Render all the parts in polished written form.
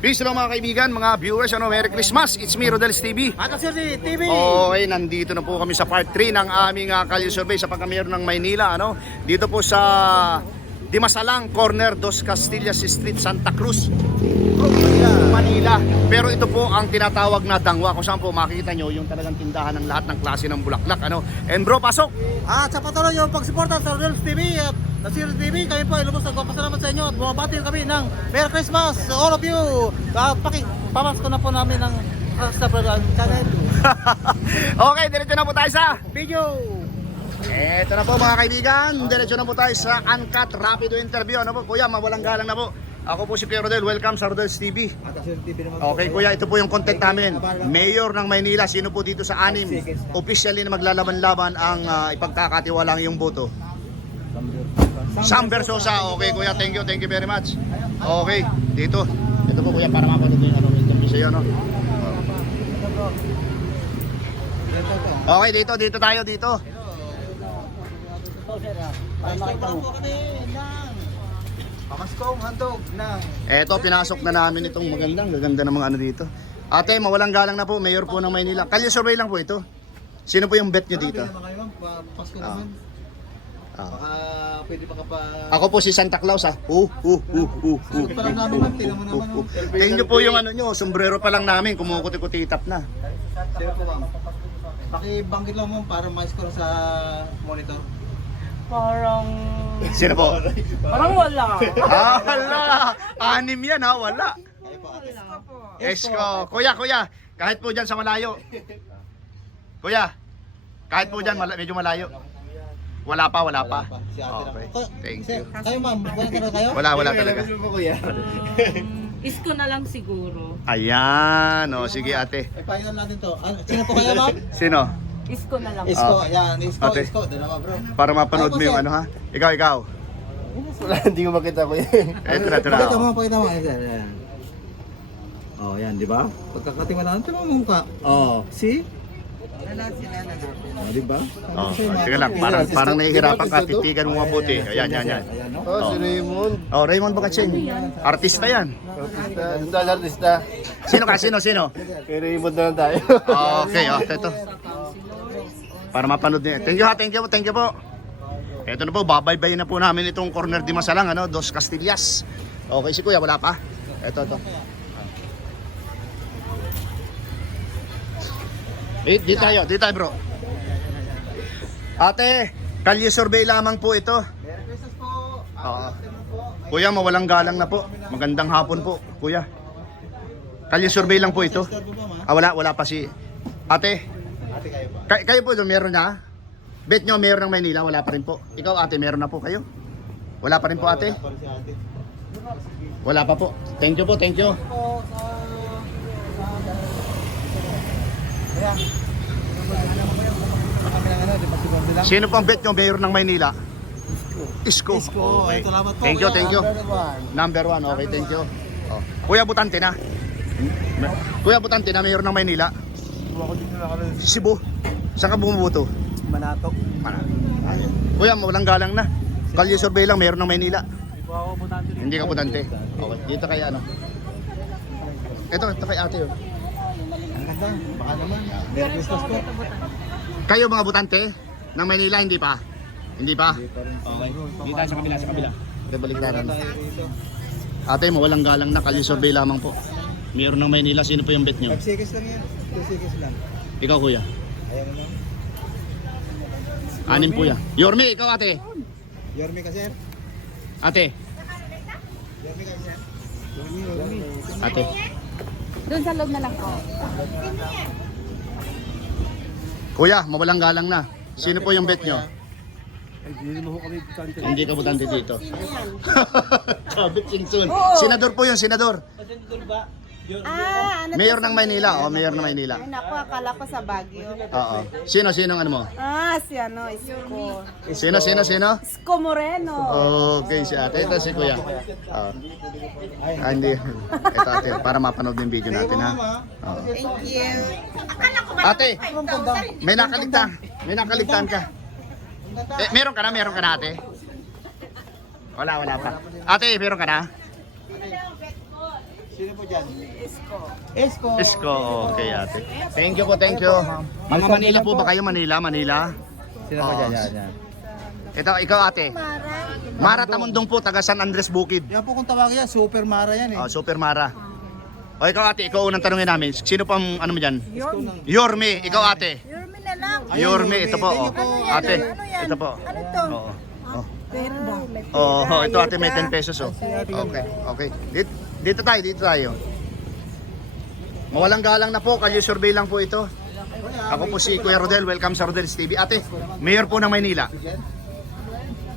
Peace lang mga kaibigan, mga viewers, Merry Christmas! It's me, Rodels TV. Atas Sir TV. Okay, nandito na po kami sa part 3 ng aming Kalye Survey sa pagkamayor ng Maynila. Dito po sa Dimasalang, corner Dos Castillas Street, Santa Cruz, Manila. Pero ito po ang tinatawag na dangwa, kung saan po makikita nyo yung talagang tindahan ng lahat ng klase ng bulaklak. And bro, pasok! At sa patuloy yung pagsuporta sa Rodels TV at Sir TV, kami po ay lubos nagpapasalamat sa inyo at bumabati kami ng Merry Christmas to all of you. Pamasko na po namin ng channel. Okay, diretso na po tayo sa Video. eto na po mga kaibigan, diretso na po tayo sa Uncut Rapido Interview. Kuya, mawalang galang na po. Ako po si Kuya Rodel, welcome sa Rodels TV. Atas Sir TV naman. Okay kuya, ito po yung content namin. Mayor ng Maynila, sino po dito sa anim officially na maglalaban-laban ang ipagkakatiwalang yung boto? Sam Versosa. Okay kuya, thank you very much. Okay, dito. Ito po kuya, para mapanood yung interview sa'yo, Okay, dito tayo, dito. Pamaskong handog ng Eto, pinasok na namin itong gaganda ng mga dito. Ate, mawalang galang na po, Mayor po ng Maynila. Kalye survey lang po ito. Sino po yung bet nyo dito? Pasko naman. Baka pwede pa ka pa. Ako po si Santa Claus ha. Parang namin ma'am, tingnan mo naman. Tingnan nyo po yung nyo, sombrero pa lang namin, kumukuti-kutitap na. Sino po ma'am? Pakibanggit lang mo para ma-score sa monitor. Parang... Sino po? Parang wala. Wala! Anim yan ha, wala. Kayo po ate. Esko. Kuya, kahit po dyan sa malayo. Kuya, kahit po dyan, medyo malayo. Wala pa. Si ate Okay, lang. thank Sir, you. kayo ma'am, wala talaga kayo? Wala talaga. Isko na lang siguro. Ayan, sige ate. Ipahingan natin to. Sino po kayo ma'am? Sino? Isko na lang. Isko, yan. Ate. Isko. Dalawa bro. Para mapanood mo yung ha? Ikaw. Wala, hindi ko makita ko yan. Ito na. Pakita mo. Yan. Oh, yan, di ba? Pagkakatingin natin, tingnan mo mukha. Oh, see? Oh, di ba? Sige lang, parang nahihirapan ka, titigan mo mabuti. Ayan. Oh, si Raymond. Raymond Bacacheng. Artista yan. Artista. Sino ka? Sino? Kay Raymond na lang tayo. Okay, ito. Para mapanood niya. Thank you po. Ito na po, babaybayin na po namin itong corner Dimasalang, Dos Castillas. Okay, si Kuya, wala pa. Ito. Dito tayo bro. Ate, kalye survey lamang po ito. Merry Christmas po. Kuya, mawalang galang na po. Magandang hapon po, Kuya. Kalye survey lang po ito. Wala pa si Ate. Ate kayo pa. Kayo po doon, meron na? Bet nyo, meron ng Maynila, wala pa rin po. Ikaw ate, meron na po kayo? Wala pa rin po ate? Wala pa po. Thank you po. Sino po ang bet nyo, mayor ng Maynila? Isko. Okay. Salamat po. Thank you. Number 1, okay, thank you. Kuya Butante na. Kuya Butante na, mayor ng Maynila. Cebu. Saan ka bumubuto? Manato. Kuya, walang galang na. Kalye survey lang, mayroon ng Maynila. Hindi po ako butante. Hindi ka butante. Okay, dito kay Ito kay ate. Ang ganda. Baka naman. Merry Christmas po. Kayo mga butante ng Maynila, hindi pa? Hindi pa? Okay. Dito tayo sa kabila. Baliktaran. Ate, mawalang galang na, kalye survey lamang po. Mayroon ng Maynila, sino po yung bet nyo? 5 seconds lang yan. 2 seconds lang. Ikaw kuya. Ayan naman. Anim po yan. Yorme, ikaw ate. Yorme ka sir. Ate. Yorme ka sir. Ate. Doon sa loob na lang po. Kuya, mawalang galang na. Sino po yung bet nyo? Hindi ka butante dito. Sabit Sinsun. Senador po yun, senador. Mayor ng Maynila. Mayor ng Maynila. Ay naku, akala ko sa Baguio. Oo. Sino ang ano mo? Si Isko. Sino? Isko Moreno. Okay, si ate. Ito si kuya. Hindi. Ito ate, para mapanood yung video natin ha. Oo. Thank you. Ate, may nakaligtaan ka. Meron ka na ate? Wala pa. Ate, meron ka na? Sino po dyan? Esko. Isko, okay ate. Thank you po, thank you. Mga Manila po ba kayo? Manila? Sino po dyan? Yan. Ito, ikaw ate. Mara Tamundong po, taga San Andres Bukid. Yan po kung tawagin yan, Super Mara yan eh. Oh, Super Mara. O ikaw ate, ikaw unang tanungin namin. Sino pang ano mo dyan? Yorme. Ikaw ate. Yorme na lang. Yorme, ito po. Thank you po. Ate, ito po. Ano to? Oo. Oh, ito ate may 10 pesos oh. Okay. Dito tayo. Mawalang galang na po, kalye survey lang po ito. Ako po si Kuya Rodel, welcome sa Rodel's TV. Ate, Mayor po ng Maynila.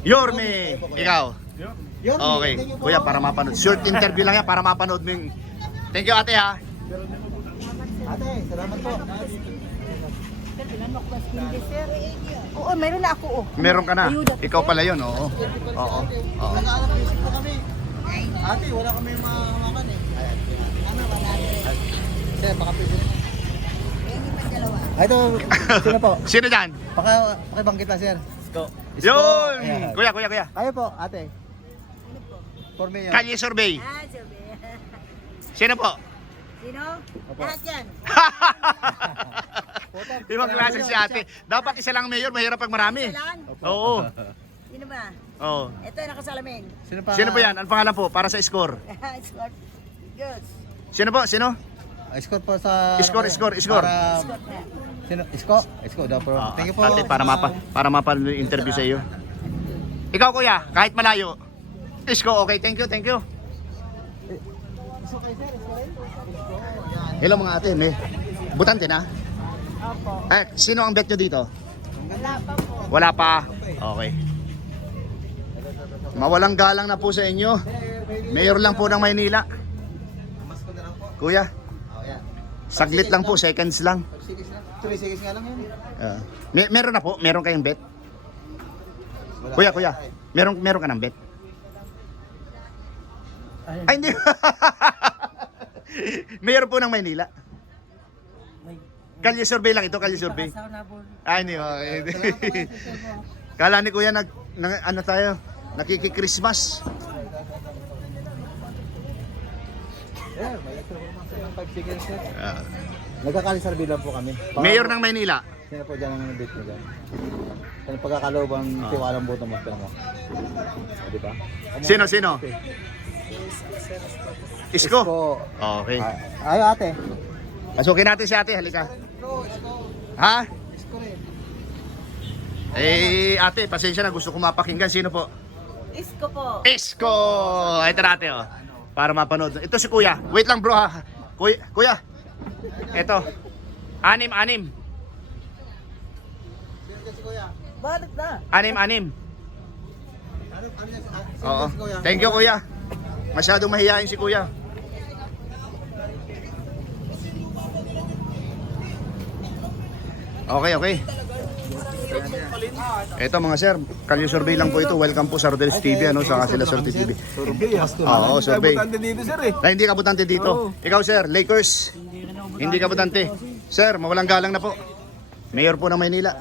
Yorme, ikaw. Okay, Kuya, para mapanood. Short interview lang yan para mapanood mo yung... Thank you ate ha. Ate, salamat po. Oo, mayroon na ako. Meron ka na. Ikaw pala yun, oo. Oo. Nag-aalap-isip po kami. Ate, wala kami mamakan eh. Sir, baka pwede rin. Ito, sino po? Sino dyan? Pakibangkit na, sir. Yun! Ayan. Kuya. Kayo po, ate. For me, Kalye survey. Sino po? Sino? Lahat yan. Ibang klase si ate. Dapat isa lang mayor, mahirap pag marami. Oo. Sino ba? Oo. Ito yung nakasalamin. Sino po yan? Ano pangalan po? Para sa score. Scott. Good. Sino po? Sino? Score po sa... Score. Para... Sino? Isko daw po. Thank you po. Ate, para mapanood yung interview sa iyo. Ikaw kuya, kahit malayo. Isko, okay. Thank you. Hello mga ate, may butante na? Opo. Sino ang bet nyo dito? Wala pa po. Wala pa. Okay. Mawalang galang na po sa inyo. Mayor lang po ng Maynila. Kuya, saglit lang po, seconds lang. 3 seconds nga lang yun. Meron na po? Meron kayong bet? Kuya, meron ka ng bet? Ay, hindi. Mayor po ng Maynila. Kalye survey lang ito, kalye survey. Ay, hindi. Okay. Kala ni Kuya ano tayo? Nakiki-Christmas. Yeah, may ito naman sa 5 seconds, sir. Ah. Nagkakalisarbi lang po kami. Mayor ng Maynila. Sino po dyan ang bit mo dyan? Sa pagkakalooban, tiwalang boto mo. O, diba? Sino? Isko. Okay. Ayo ate. Pasukin natin si ate, halika. Ha? Ate, pasensya na, gusto ko mapakinggan. Sino po? Isko po. Isko! Ito natin, oh. Para mapanood. Ito si Kuya. Wait lang, bro, ha. Kuya. Ito. Anim. Balik na. Anim. Oo. Thank you, Kuya. Masyadong mahihain si Kuya. Okay. Ito mga sir, kalye survey lang po ito. Welcome po sa Rodel's TV, ano, sa sila Sorte TV. Oo, survey. Na hindi ka butante dito. Ikaw sir, Lakers. Hindi ka butante. Sir, mawalang galang na po. Mayor po ng Maynila.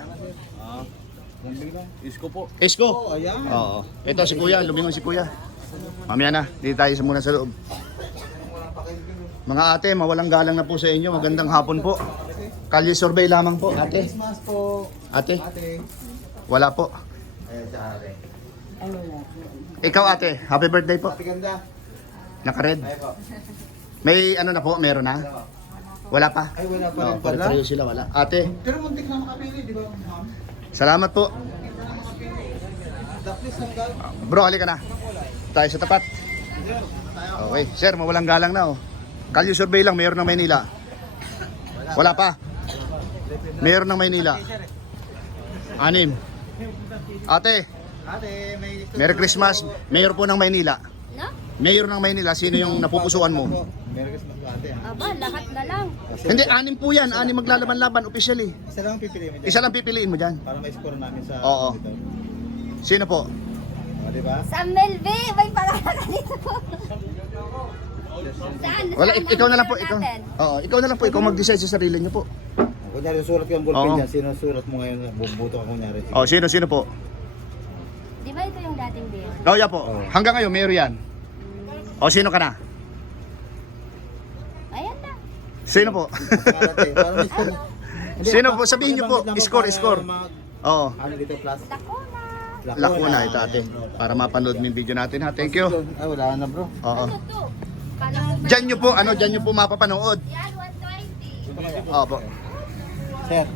Isko. Oo. Ito si Kuya, lumingon si Kuya. Mamaya na, dito tayo muna sa loob. Mga ate, mawalang galang na po sa inyo. Magandang hapon po. Kalye survey lamang po, ate. Christmas po. Ate, wala po. Ikaw ate, happy birthday po. Ate ganda. Naka-red. May ano na po, meron na? Wala pa? Ay, wala pa rin Oo, pala. pare-pareho sila, wala. Ate, Pero muntik na makapili, di ba, ma'am? salamat po. Please, hanggang. Bro, halika na. Tayo sa tapat. Okay, sir, mawalang galang na oh. Kalye survey lang, mayor ng Maynila. Wala pa. Mayor ng Maynila. 6. Ate, May Merry Christmas. Mayor po ng Maynila. Mayor ng Maynila, sino yung napupusuan mo? Merry Christmas po, ate. Aba, lahat na lang. Hindi, 6 po yan. 6 maglalaban-laban officially. Isa lang ang pipiliin mo dyan. Isa lang pipiliin mo dyan. Para ma-score namin sa... Oo. Sino po? Di ba? Sa Melve, may pangalan dito. Saan? Wala, Saan ikaw na lang ang po. hero Ikaw. natin? Oo, ikaw na lang po. Ikaw mag-decide sa sarili niyo po. Kunyari, sulat ko ang Oo. ballpen dyan. Sino sulat mo ngayon? Bubuto ka kunyari. Oh, sino po? Di ba ito yung dating beer? Oh, yeah po. Hanggang ngayon, mayor yan. O, sino ka na? Sino po? Sino po? Sabihin niyo po. Score. Oo. Ano dito plus? Lacuna ito ate. Para mapanood mo yung video natin ha. Thank you. Ay, wala na bro. Oo. Ito. Kala ko Diyan nyo po mapapanood. yan, 120. Opo. Sir.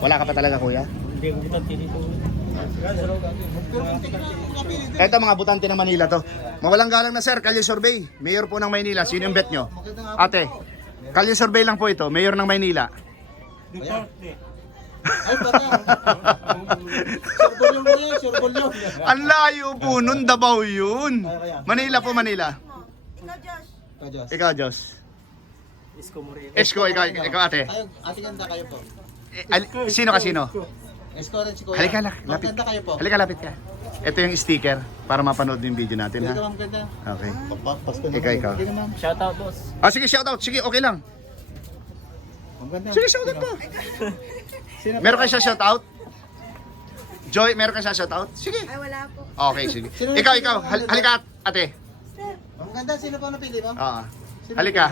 Wala ka pa talaga kuya? Hindi ko dito tinito. Eto mga butante ng Manila to. Mawalang galang na sir, Kalye Survey. Mayor po ng Maynila. Sino yung bet nyo? Ate, Kalye Survey lang po ito. Mayor ng Maynila. Ay, pata. Surbol yung surbol yung. Ang layo po nun, Davao yun. Manila po, Manila. Kajos. Ikaw, Diyos. Isko Moreno. Esko, ikaw ate. Kayo, ate ganda kayo po. Sino ka sino? Isko rin si Kuya. Halika, Ma'am, lapit. ganda kayo po. Halika, lapit ka. Ito yung sticker para mapanood yung video natin ha. Ikaw ang ganda. Okay. Pasko Ikaw. Sige naman. Shout out, boss. Sige, shoutout. Sige, okay lang. Ang ganda. Sige, shoutout po. Sino Meron kayo siya shoutout? Joy, meron kayo siya shoutout? Sige. Ay, wala po. Okay, sige. Ikaw. Halika, ate. Ang ganda, sino pa napili mo? Oo. Halika.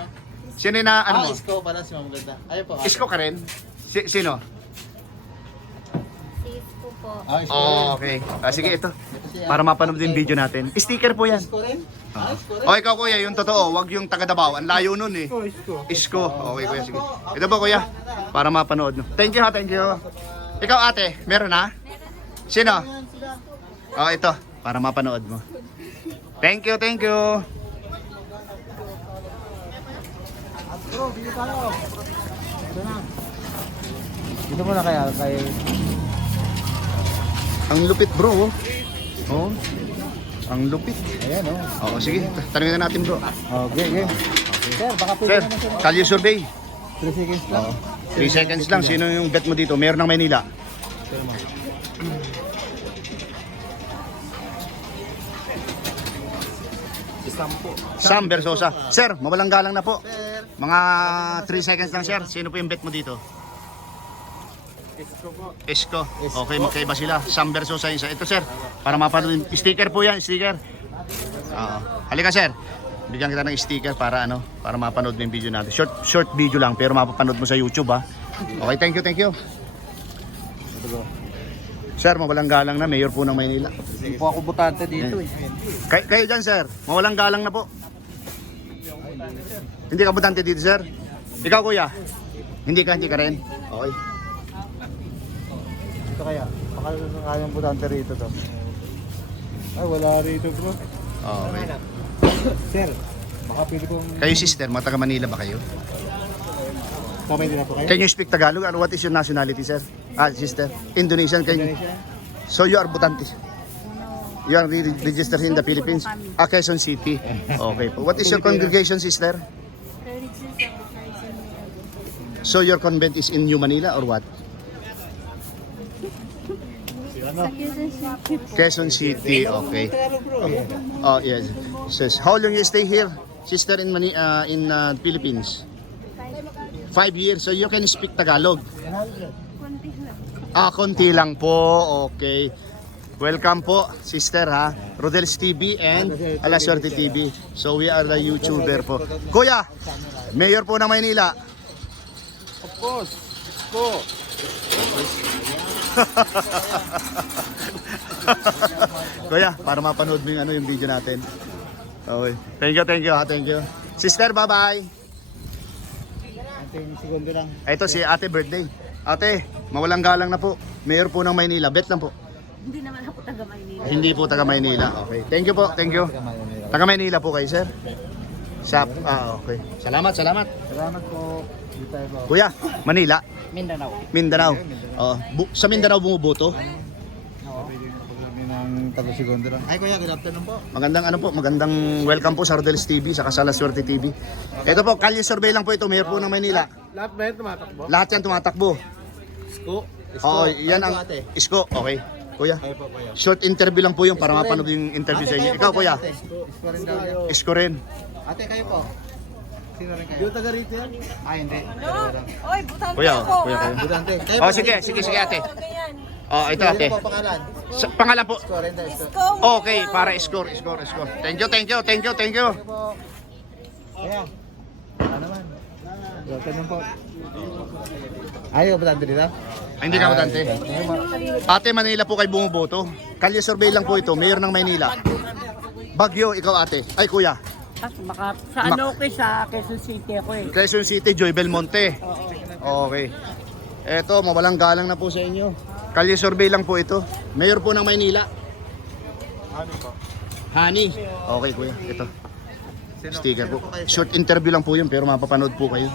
Sino na ano mo? Isko pala si Ma'am Ganda. Ayun po. Isko ka rin? Sino? Sis ko po. Isko Oh, okay. Sige, ito. Para mapanood yung video natin. Sticker po yan. Isko rin? Isko rin? O, ikaw kuya, yung totoo. Wag yung taga Davao. Ang layo nun eh. Isko. Okay kuya, sige. Ito po kuya. Para mapanood. Thank you ha, thank you. Ikaw ate, meron na? Sino? Oh, ito. Para mapanood mo. Thank you. Bro, bili tayo. Ito na. Dito mo na kaya kay... Ang lupit bro. Oh. Ang lupit. Ayan oh. Oo, sige. Tanungin na natin bro. Okay, game. Sir, baka pwede Sir, naman sir. Kalye Survey. 3 seconds lang. 3 seconds lang. Sino yung bet mo dito? Mayor ng Maynila. Sam Versosa. Sir, mawalang galang na po. Sir, Mga 3 seconds lang sir. Sino po yung bet mo dito? Isko. Okay, magkaiba sila. Sam Versosa yun. Ito sir, para mapanood. Sticker po yan, sticker. Oo. Halika sir. Bigyan kita ng sticker para para mapanood mo yung video natin. Short video lang pero mapapanood mo sa YouTube ha. Okay, thank you. Sir, mawalang galang na, mayor po ng Maynila. hindi po ako butante dito eh. Kayo dyan, sir. Mawalang galang na po. Hindi ka butante dito, sir? Ikaw, kuya? Hindi ka rin? Okay. Ito kaya, baka kayang butante rito to. Ay, wala rito bro. Okay. Sir, baka pwede kong... Kayo, sister, mga taga Manila ba kayo? Pwede na po kayo? Can you speak Tagalog? What is your nationality, sir? Sister? Indonesian? Indonesia? So you are butante? You are registered in the Philippines? Quezon City. Okay. What is your congregation, sister? So your convent is in New Manila or what? Quezon City, okay. Oh, yes. Says, how long you stay here, sister, in Philippines? 5 years. So you can speak Tagalog? Konti lang po. Okay. Welcome po, sister ha. Rodel's TV and Alaswerte TV. So we are the YouTuber po. Kuya, mayor po ng Maynila. Of course. Go. Kuya, para mapanood mo yung video natin. Okay. Thank you. Sister, bye-bye. Ate, segundo lang. Ito si ate birthday. Ate, mawalang galang na po. Mayor po ng Maynila. Bet lang po. Hindi naman ako taga Maynila. Hindi po taga Maynila. Okay. Thank you po. Taga Maynila po kayo, sir? Okay. Salamat. Salamat po. Dito tayo po. Kuya, Manila. Mindanao. Sa Mindanao bumuboto? Ng taga-segundo lang. Ay kuya, good afternoon po. Magandang welcome po sa Rodel's TV, sa Alaswerte TV. Ito po, Kalye Survey lang po ito, mayor po ng Maynila. Lahat ba yan tumatakbo? Lahat yan tumatakbo. Isko? Oo, yan ang Isko. Okay. Kuya, Kayo po kuya. short interview lang po yung para mapanood yung interview sa inyo. Ikaw, kuya. Isko rin daw yan. Isko rin. Ate, kayo po. Sino rin kayo? Yung taga rito yan? Ay, hindi. Oy, butante Kuya, ako. kuya. Budante. Kayo Oh, po. sige ate. Oh, ito ate. Sino po pangalan? Pangalan po. Isko rin daw. Isko. Okay, para score. Thank you. Kayo po. Kuya. Ano naman? Ganun po. Ayaw ba dito dito? Ay, hindi ka matante. Ate, Manila po kay bumuboto. Kalye survey lang po ito, Mayor ng Maynila. Bagyo, ikaw ate. Ay, kuya. Baka sa ano ko sa Quezon City ako eh. Quezon City, Joy Belmonte. Okay. Eto, mawalang galang na po sa inyo. Kalye survey lang po ito. Mayor po ng Maynila. Honey. Okay, kuya. Ito. Sticker po. Short interview lang po yun, pero mapapanood po kayo.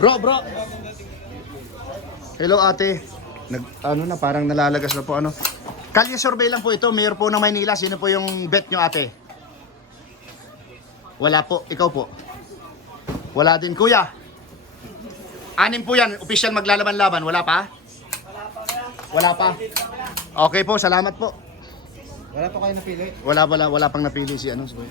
Bro! Hello ate. Ano na, parang nalalagas na po ano. Kalye survey lang po ito, Mayor po ng Maynila. Sino po yung bet nyo ate? Wala po, ikaw po. Wala din kuya. 6 po yan, official maglalaban-laban. Wala pa? Wala pa. Okay po, salamat po. Wala pa kayo napili? Wala pang napili si ano. Si kuya.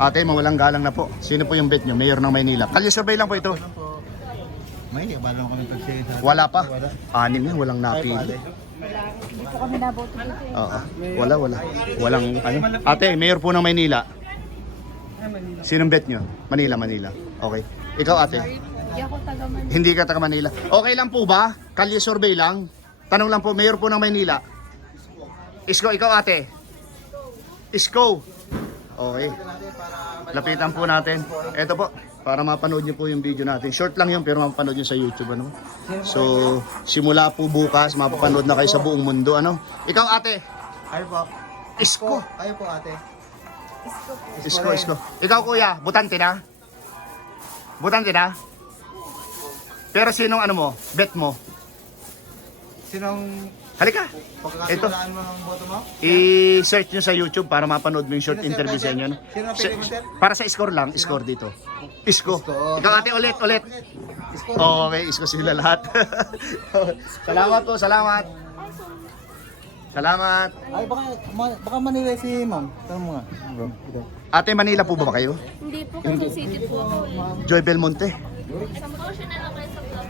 Ate, mawalang galang na po. Sino po yung bet nyo? Mayor ng Maynila. Kalye survey lang po ito. May hindi, bala ko ng pagsigit. Wala pa. 6 yan, walang napili. Hindi po kami naboto dito eh. Oo. Wala. Walang ano. Ate, Mayor po ng Maynila. Sinong bet nyo? Manila. Okay. Ikaw ate? Hindi ako taga Manila. Hindi ka taga Manila. Okay lang po ba? Kalye survey lang. Tanong lang po, Mayor po ng Maynila. Isko, ikaw ate? Isko. Okay. Lapitan po natin. Ito po, para mapanood niyo po yung video natin. Short lang yun, pero mapapanood niyo sa YouTube. Ano? So, simula po bukas, mapapanood na kayo sa buong mundo. Ano? Ikaw ate? Ayaw po. Isko. Ayaw po ate. Isko. Ikaw kuya, butante na? Butante na? Pero sinong ano mo? Bet mo? Sinong Halika. Ito. pagkakasimulaan mo ng boto mo? I-search nyo sa YouTube para mapanood mo yung short interview sa inyo. No? Sino ang pili mo, sir? Para sa score lang, score dito. Isko. Ikaw ate, ulit. Okay, isko sila lahat. Salamat po, salamat. Ay, baka Manila si ma'am. Tanong mo nga. Bro, ito. Ate, Manila po ba kayo? Hindi po, Quezon City po ako eh. Joy Belmonte. Isang portion na lang kayo sa vlog.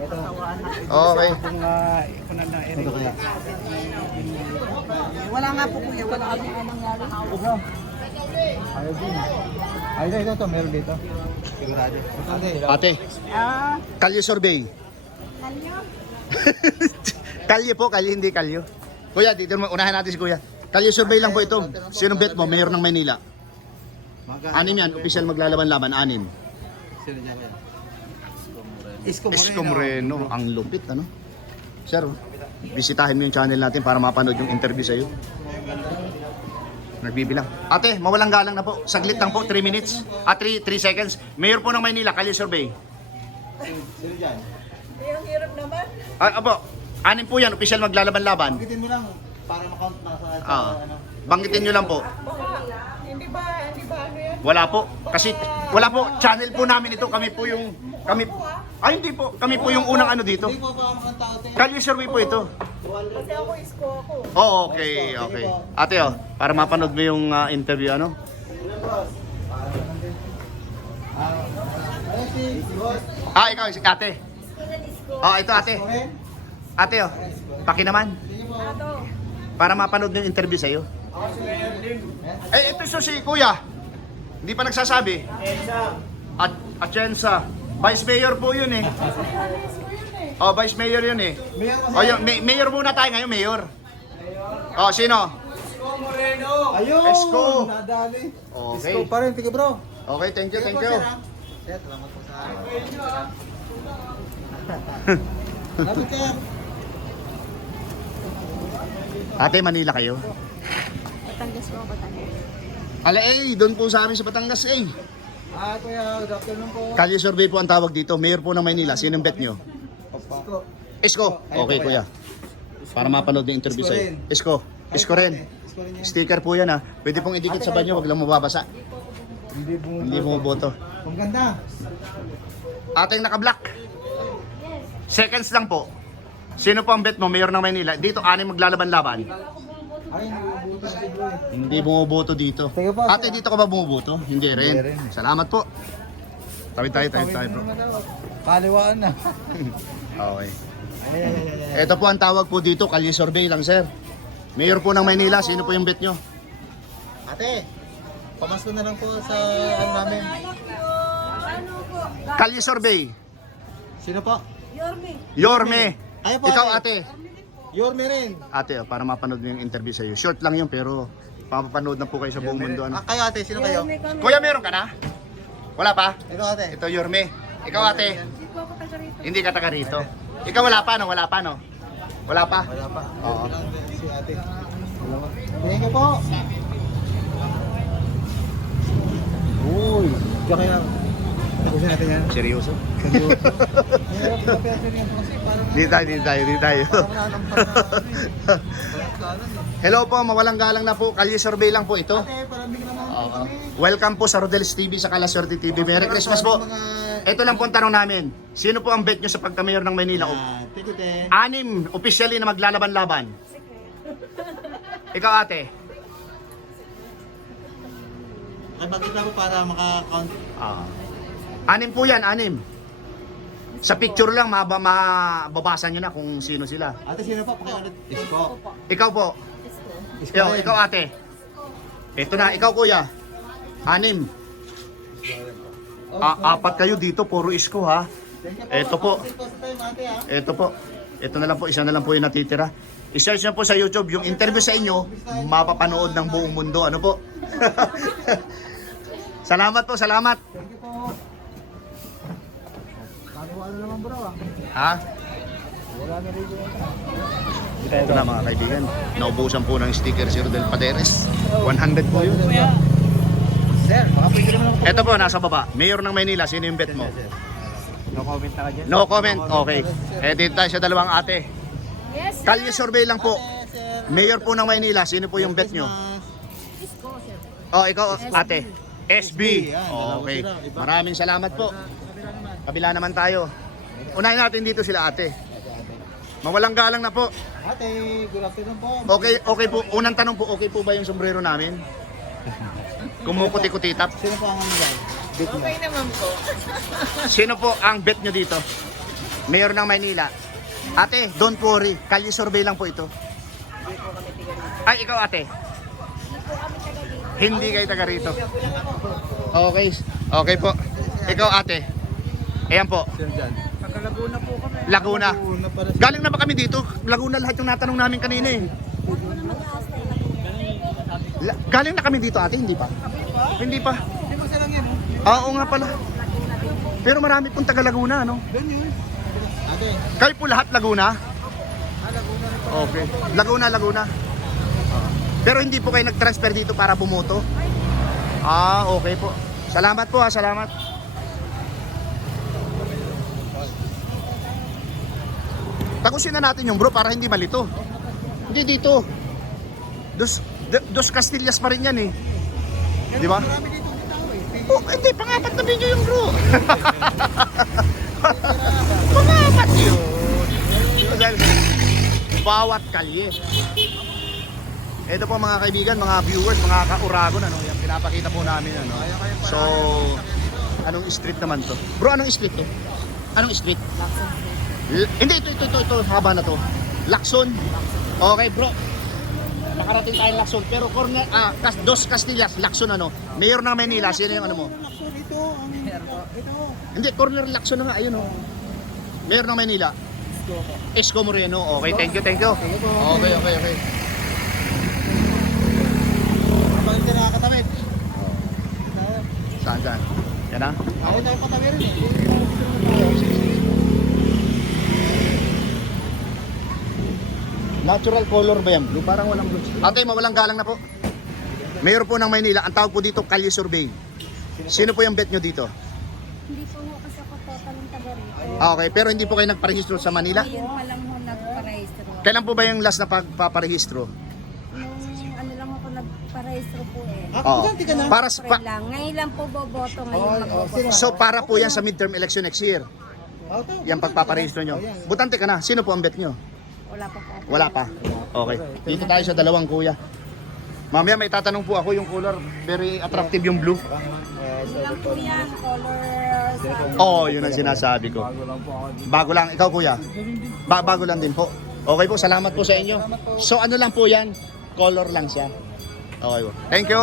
Okay. Ito kaya. Wala nga po kuya, wala kami nangyari. Ayaw din. Ayaw ito, meron dito. Sigurado. Ate, kalye survey. Kalye po, kalye, hindi kalyo. Kuya, dito unahan natin si kuya. Kalye survey lang po ito. Sinong bet mo? Mayor ng Maynila. 6 yan, official maglalaban-laban, 6. Sino dyan kaya? Isko Moreno, ang lupit ano. Sir, bisitahin mo yung channel natin para mapanood yung interview sa'yo. Nagbibilang. Ate, mawalang galang na po. Saglit lang po, 3 minutes. 3 seconds. Mayor po ng Maynila, kalye survey. Sino dyan? Ang hirap naman. Abo, 6 po yan, official maglalaban-laban. Banggitin mo lang para makount na sa ano. Banggitin nyo lang po. Hindi ba ano yan? Wala po. Kasi wala po. Channel po namin ito. Kami po yung... Ay, hindi po. Kami po yung unang ano dito. Hindi po ba ang tao ito? Kalye survey po ito. Kasi ako isko ako. Oh, okay. Ate, para mapanood mo yung interview, ano? Ikaw, ate. Ito ate. Ate, paki naman. Para mapanood yung interview sa'yo. Ito si kuya. Hindi pa nagsasabi. Atienza. Vice Mayor po yun eh. Vice Mayor yun eh. Mayor muna tayo ngayon, Mayor. Sino? Ayun! Isko. Nadali. Okay. Isko pa rin, tika bro. Okay, thank you. Sir, salamat po sa Lapit sir. Ate, Manila kayo? Batangas po, Batangas. Doon po sa amin sa Batangas Kuya, good afternoon po. Kalye survey po ang tawag dito. Mayor po ng Maynila. Sinong bet nyo? Isko. Okay, kuya. Para mapanood yung interview Isko sa'yo. rin. Isko rin. Isko rin yan. Sticker po yan ha. Pwede pong idikit sa banyo, wag lang mababasa. Hindi mo boto. Ang ganda. Ating naka-black. Seconds lang po. Sino po ang bet mo, Mayor ng Maynila? Dito, 6 maglalaban-laban. Ay, nabubuto si bro eh. Hindi bumuboto dito. Sige po, Ate, dito ka ba bumuboto? Hindi rin. Hindi rin. Salamat po. Tawid tayo bro. Kaliwaan na. Okay. Ito po ang tawag po dito, kalye survey lang sir. Mayor po ng Maynila, sino po yung bet nyo? Ate, pamasko na lang po sa ano namin. Kalye Survey. Sino po? Yorme. Ayaw po, Ikaw ate. ate. Yorme rin. Ate, para mapanood mo yung interview sa'yo. Short lang yun pero papapanood na po kayo sa buong mundo. Ano? Kayo ate, sino kayo? Kuya, meron ka na? Wala pa? Ito ate. Ito, Yorme. Ikaw ate. Hindi ka taga rito. Ikaw wala pa no? Wala pa no? Wala pa? Wala pa. Oo. Si ate. Thank you po. Uy, diyan kaya. Tapusin natin yan. Seryoso? Mahirap ba kaya yan? Kasi parang Di tayo. Hello po, mawalang galang na po. Kalye Survey lang po ito. ate, parang bigyan naman po Oo. kami. Welcome po sa Rodel's TV sa Kalaswerte TV. Merry Christmas po. Ito lang po ang tanong namin. Sino po ang bet nyo sa pagka-mayor ng Maynila? Thank you, te. 6 officially na maglalaban-laban. Ikaw ate. Ay, bakit na po para maka-count? 6 po yan, 6. Sa picture lang, mababasa nyo na kung sino sila. Ate, sino po? Pakiulit. Isko. Ikaw po. Ikaw ate. Ito na, ikaw kuya. 6. 4 kayo dito, puro isko ha. Ito po. Ito po. Ito na lang po, isa na lang po yung natitira. I-search na po sa YouTube yung interview sa inyo, mapapanood ng buong mundo. Ano po? Salamat po, salamat. Thank you po. Ano naman bro ah? Ha? Wala na rin yun. Ito na mga kaibigan. Naubusan po ng sticker si Rodel Paderes. 100 po yun. Sir, baka pwede naman ako. Ito po, nasa baba. Mayor ng Maynila, sino yung bet mo? No comment na ka dyan. No comment? Okay. Dito tayo sa dalawang ate. Yes, sir. Kalye Survey lang po. Sir. Mayor po ng Maynila, sino po yung bet nyo? Oh, ikaw ate. SB. Okay. Maraming salamat po. Kabila naman tayo. Unahin natin dito sila ate. Mawalang galang na po. Ate, good afternoon po. Okay po. Unang tanong po, okay po ba yung sombrero namin? Kumukuti-kutitap. Sino po ang ano yan? Okay naman po. Sino po ang bet nyo dito? Mayor ng Maynila. Ate, don't worry. Kalye Survey lang po ito. Ay, ikaw ate. Hindi kayo taga rito. Okay. Okay po. Ikaw ate. Ayan po. Sir Jan. Taga-Laguna po kami. Laguna. Una para sa... Galing na ba kami dito? Laguna lahat yung natanong namin kanina eh. Galing na kami dito ate, hindi pa? Hindi pa. Hindi ba silang yan, no? Oo nga pala. Pero marami pong taga Laguna, no? Doon yun. Ate. Kayo po lahat Laguna? Laguna rin po. Okay. Laguna. Pero hindi po kayo nag-transfer dito para bumoto? Okay po. Salamat po ha, salamat. Tagusin na natin yung bro para hindi malito. Hindi dito. Dos Castillas pa rin yan eh. Di ba? Marami dito ang tao eh. Oh, hindi, pangapat na video yung bro. Pangapat yun. Bawat kalye. Ito po mga kaibigan, mga viewers, mga ka-Uragon, ano, yung pinapakita po namin. Ano. So, anong street naman to? Bro, anong street to? Anong street? Hindi, ito, haba na to. Lacson. Okay bro. Nakarating tayo Lacson. Pero corner, Dos Castillas, Lacson ano. Mayor ng Maynila, sino yung ano mo? Ito, ito. Hindi, corner Lacson na nga, ayun oh. Mayor ng Maynila. Isko Moreno. Okay, thank you. Okay. Kapag hindi nakakatawid. Saan? Yan na. Ayaw tayo patawi rin eh. Natural color ba yan? Blue? Parang walang blue. Ate, mawalang galang na po. Mayor po ng Maynila, ang tawag po dito, Kalye Survey. Sino po yung bet nyo dito? Hindi po ho kasi ako total ng taga rito. Okay, pero hindi po kayo nagparehistro sa Manila? Ngayon pa lang ho nagparehistro. Kailan po ba yung last na pagpaparehistro? Nung ano lang ako nagparehistro po eh. Oo. Butante ka na? Para April lang. Ngayon lang po boboto. Ngayon magboboto. So para po yan sa midterm election next year. Yan pagpaparehistro nyo. Butante ka na. Sino po ang bet nyo? Wala pa po. Wala pa. Okay. Dito tayo sa dalawang kuya. Mamaya may tatanong po ako yung color. Very attractive yung blue. Ano lang po yan. Color sa... Oo, yun ang sinasabi ko. Bago lang. Ikaw kuya? Bago lang din po. Okay po, salamat po sa inyo. So ano lang po yan? Color lang siya. Okay po. Thank you.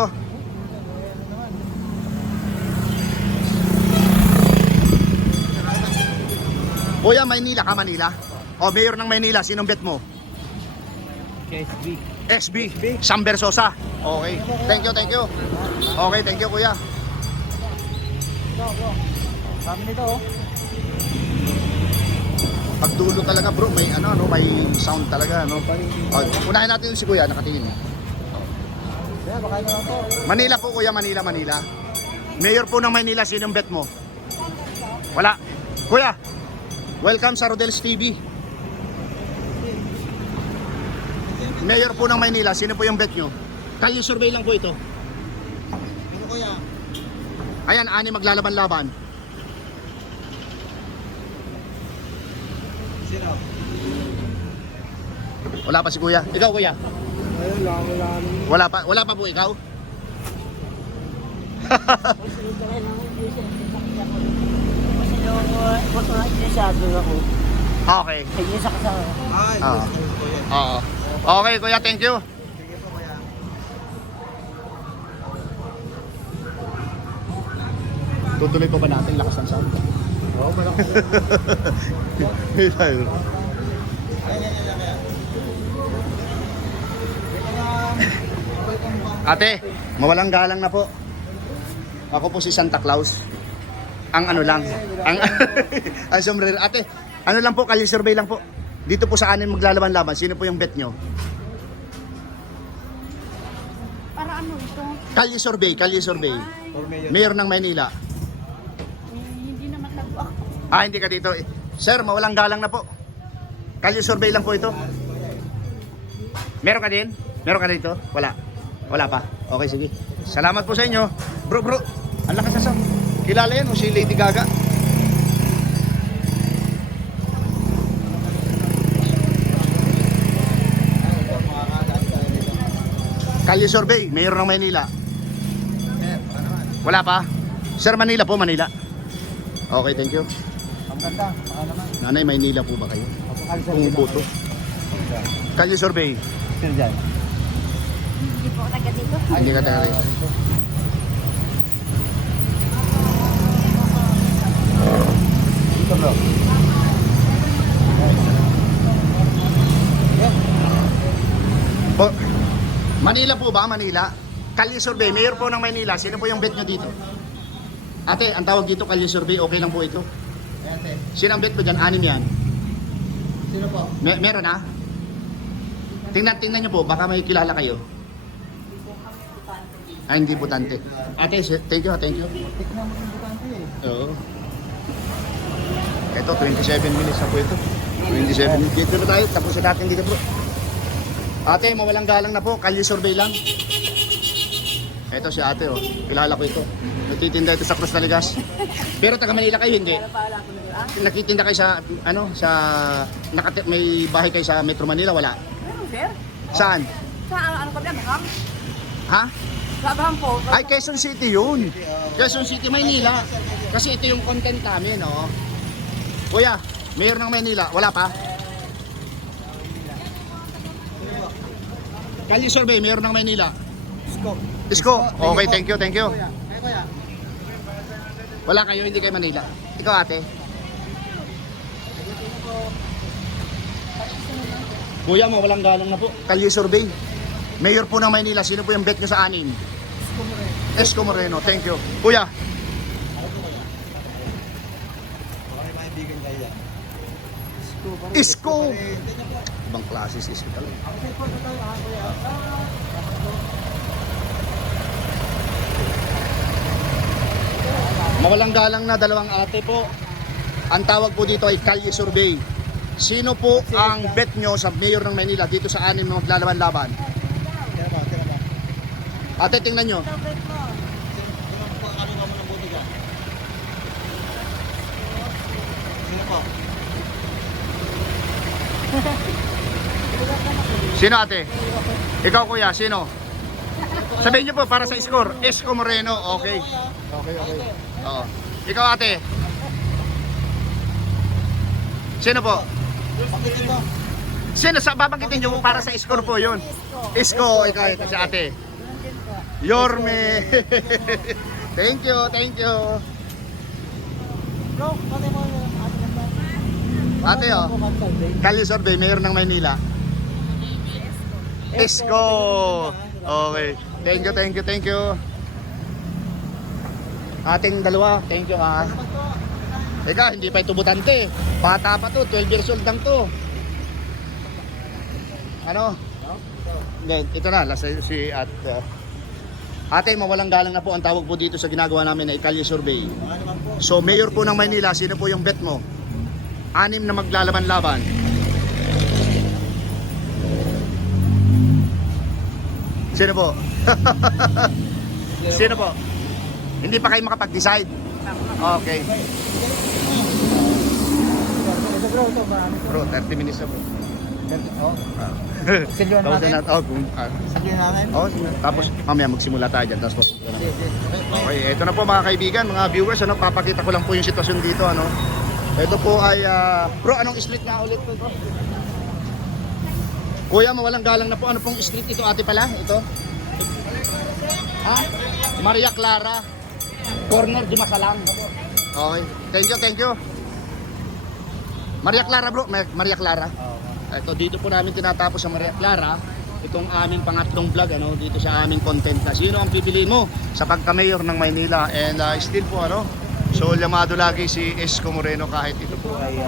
Kuya, Maynila ka, Manila? O, Mayor ng Maynila, sinong bet mo? SB. Sam Versosa. Okay. Thank you, thank you. Okay, thank you, kuya. Kami nito oh. Pagdulo talaga, bro, may may sound talaga, no. Unahin natin si kuya, nakatingin. Kaya baka naman po. Manila po, kuya, Manila. Mayor po ng Manila, sinong bet mo? Wala. Kuya, welcome sa Rodel's TV. Mayor po ng Maynila, sino po yung bet nyo? Kalye survey lang po ito. Ito kuya. Ayan, ani maglalaban-laban. Sino? Wala pa si kuya. Ikaw, kuya? Wala pa po ikaw? Huwag mga inisado ako. Okay. Kaya sa kasama. Ay, Ah. kuya. Oo. Okay, kuya, thank you. Sige po kuya. Tutuloy pa ba natin lakas ng sound? Oo, malaki. Ate, mawalang galang na po. Ako po si Santa Claus. Ang ano lang, ang sombrero. Ate, ano lang po, kalye survey lang po. Dito po sa anin maglalaban-laban, sino po yung bet nyo? Para ano ito? Kalye survey. Ay, Mayor ng Maynila. hindi naman nag-walk. Ah, hindi ka dito. Sir, mawalang galang na po. Kalye survey lang po ito. Meron ka din? Meron ka dito? Wala. Wala pa. Okay, sige. Salamat po sa inyo. Bro, ang lakas na sound. Kilala yan o si Lady Gaga? Kalye survey, Mayor ng Maynila. Wala pa? Sir, Manila po, Manila. Okay, thank you. Ang ganda, baka naman. Nanay, Maynila po ba kayo? Kung boto. Kalye survey. Sino dyan? Hindi po ako taga dito. Hindi ka tayo. Dito bro. Po, Manila po ba? Manila? Kalye survey, Mayor po ng Maynila. Sino po yung bet nyo dito? Ate, ang tawag dito kalye survey, okay lang po ito. Ate. Sino ang bet mo dyan? Anim yan. Sino po? Meron na? Tingnan nyo po, baka may kilala kayo. Ah, hindi butante. Ate, thank you. Tignan mo yung butante eh. Oo. Ito, 27 minutes na po ito. 27 minutes. Dito na tayo, tapusin natin dito bro. Ate, mawalang galang na po, kalye survey lang. Ito si ate, oh. Kilala ko ito. Nagtitinda ito sa Cruz Taligas. Pero taga Manila kayo, hindi? Nakitinda kayo sa, may bahay kayo sa Metro Manila, wala? Ano, sir? Saan? Sa ano kami, Baham? Ha? Sa Baham po. Ay, Quezon City yun. Quezon City, Maynila. Kasi ito yung content namin, oh. Kuya, Mayor ng Maynila, wala pa? Kalye survey, Mayor ng Maynila. Isko. Okay, thank you. Kuya. Ay kuya. Wala kayo, hindi kayo Manila. Ikaw ate. Kuya, mawalang galang na po. Kalye survey. Mayor po ng Maynila, sino po yung bet nyo sa anin? Esco Moreno, thank you. Kuya. Isko. Ibang klase si Isko talaga. Mawalang galang na dalawang ate po. Ang tawag po dito ay kalye survey. Sino po ang bet nyo sa Mayor ng Maynila dito sa anim na maglalaban-laban? Ate, tingnan nyo. Sino ate? Ikaw kuya, sino? Sabihin nyo po para sa score. Esco Moreno, okay. Okay. Oo. Ikaw ate? Sino po? Sino sa babanggitin nyo para sa score po yun? Isko, ikaw, ito si ate. Yorme. Thank you, thank you. Bro, pati mo yung Ate, oh. Kalye Survey, Mayor ng Maynila. Isko. Okay. Thank you, thank you, thank you. Ating dalawa, thank you ha. Eka, hindi pa ito butante. Bata pa to, 12 years old lang to. Ano? Then, ito na, last si at ate, mawalang galang na po ang tawag po dito sa ginagawa namin na Kalye Survey. So, Mayor po ng Maynila, sino po yung bet mo? 6 na maglalaban-laban. Sino po? Sino po? Hindi pa kayo makapag-decide? Okay. Bro, 30 minutes na bro. Silyon natin. Silyon natin. Tapos mamaya magsimula tayo dyan. Tapos okay, ito na po mga kaibigan, mga viewers, ano, papakita ko lang po yung sitwasyon dito, ano. Ito po ay, bro, anong street nga ulit po ito? Kuya, mawalang galang na po. Ano pong street ito, ate pala? Ito? Ha? Maria Clara. Corner Dimasalang. Okay. Thank you, thank you. Maria Clara, bro. Maria Clara. Ito, dito po namin tinatapos sa Maria Clara. Itong aming pangatlong vlog, ano, dito sa aming content na sino ang pipili mo sa pagka-mayor ng Maynila. And still po, ano, so llamado lagi si Isko Moreno kahit ito po ay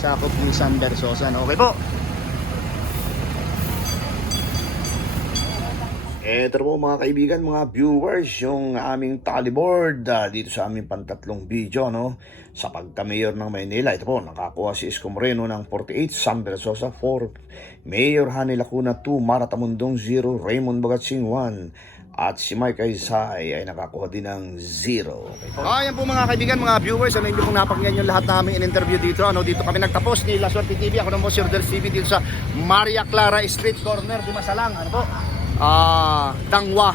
sakop ni Sam Versosa. Okay po. Ito po mga kaibigan, mga viewers, yung aming tallyboard dito sa aming pantatlong video, no? Sa pagka-mayor ng Maynila. Ito po, nakakuha si Isko Moreno ng 48, Sam Versosa 4, Mayor Hani Lacuna 2, Mara Tamundong 0, Raymond Bagatsing 1, at si Mike Aysay ay nakakuha din ng 0. Okay po. Ayan po mga kaibigan, mga viewers, ano, hindi pong napakinggan yung lahat namin in-interview dito. Ano, dito kami nagtapos ni La Suerte TV. Ako naman si Rodels TV dito sa Maria Clara Street Corner, Dimasalang. Ano po? Dangwa,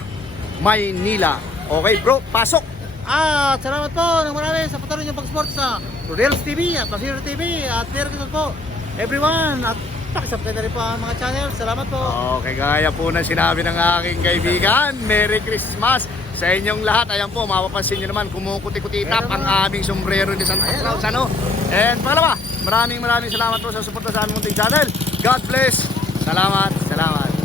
Maynila. Okay bro, pasok. At salamat po ng marami sa patuloy niyong pag-support sa Rodels TV at Pasir TV at Merry Christmas po everyone at pakisubscribe na rin po ang mga channel. Salamat po. Okay, gaya po na sinabi ng aking kaibigan, Merry Christmas sa inyong lahat. Ayan po, mapapansin nyo naman, kumukuti-kutitap ang aming sombrero ni Santa Claus, ano? And pangalawa, maraming salamat po sa suporta sa aming munting channel. God bless. Salamat, salamat.